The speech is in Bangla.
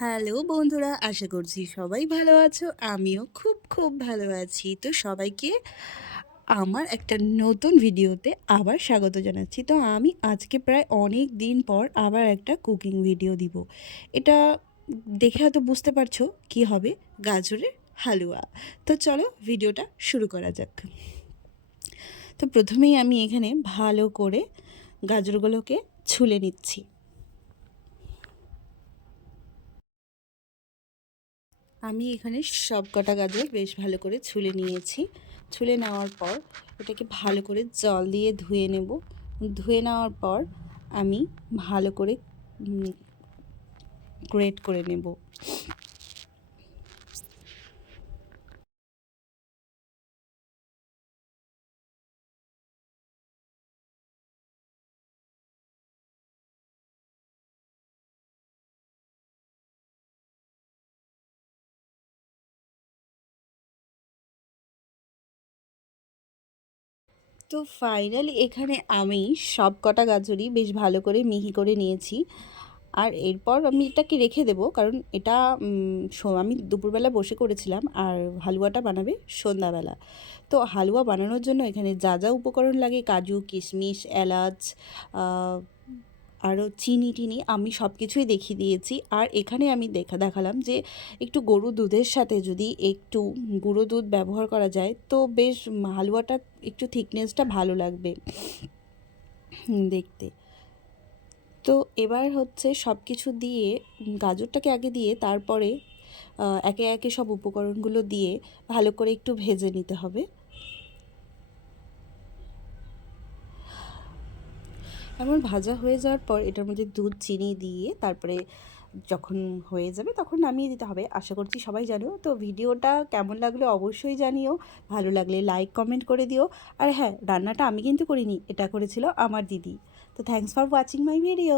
হ্যালো বন্ধুরা, আশা করছি সবাই ভালো আছো। আমিও খুব খুব ভালো আছি। তো সবাইকে আমার একটা নতুন ভিডিওতে আবার স্বাগত জানাচ্ছি। তো আমি আজকে প্রায় অনেক দিন পর আবার একটা কুকিং ভিডিও দিব। এটা দেখে হয়তো বুঝতে পারছো কি হবে, গাজরের হালুয়া। তো চলো ভিডিওটা শুরু করা যাক। তো প্রথমেই আমি এখানে ভালো করে গাজরগুলোকে ছুলে নিচ্ছি। আমি এখানে সব কটা গাজর বেশ ভালো করে ছুলে নিয়েছি। ছুলে নেওয়ার পর এটাকে ভালো করে জল দিয়ে ধুয়ে নেব। ধুয়ে নেওয়ার পর আমি ভালো করে গ্রেট করে নেব। তো ফাইনালি এখানে আমি সব কটা গাজরই বেশ ভালো করে মিহি করে নিয়েছি। আর এরপর আমি এটাকে রেখে দেবো, কারণ এটা আমি দুপুরবেলা বসে করেছিলাম আর হালুয়াটা বানাবে সন্ধ্যাবেলা। তো হালুয়া বানানোর জন্য এখানে যা যা উপকরণ লাগে, কাজু, কিশমিশ, এলাচ, আরও চিনি টিনি আমি সব কিছুই দেখিয়ে দিয়েছি। আর এখানে আমি দেখালাম যে একটু গরু দুধের সাথে যদি একটু গুঁড়ো দুধ ব্যবহার করা যায় তো বেশ হালুয়াটা একটু থিকনেসটা ভালো লাগবে দেখতে। তো এবার হচ্ছে সব কিছু দিয়ে গাজরটাকে আগে দিয়ে তারপরে একে একে সব উপকরণগুলো দিয়ে ভালো করে একটু ভেজে নিতে হবে। এমন ভাজা হয়ে যাওয়ার পর এটার মধ্যে দুধ চিনি দিয়ে তারপরে যখন হয়ে যাবে তখন নামিয়ে দিতে হবে। আশা করছি সবাই জানো। তো ভিডিওটা কেমন লাগলো অবশ্যই জানিও। ভালো লাগলে লাইক কমেন্ট করে দিও। আর হ্যাঁ, রান্নাটা আমি কিন্তু করিনি, এটা করেছিল আমার দিদি। তো thanks for watching my video.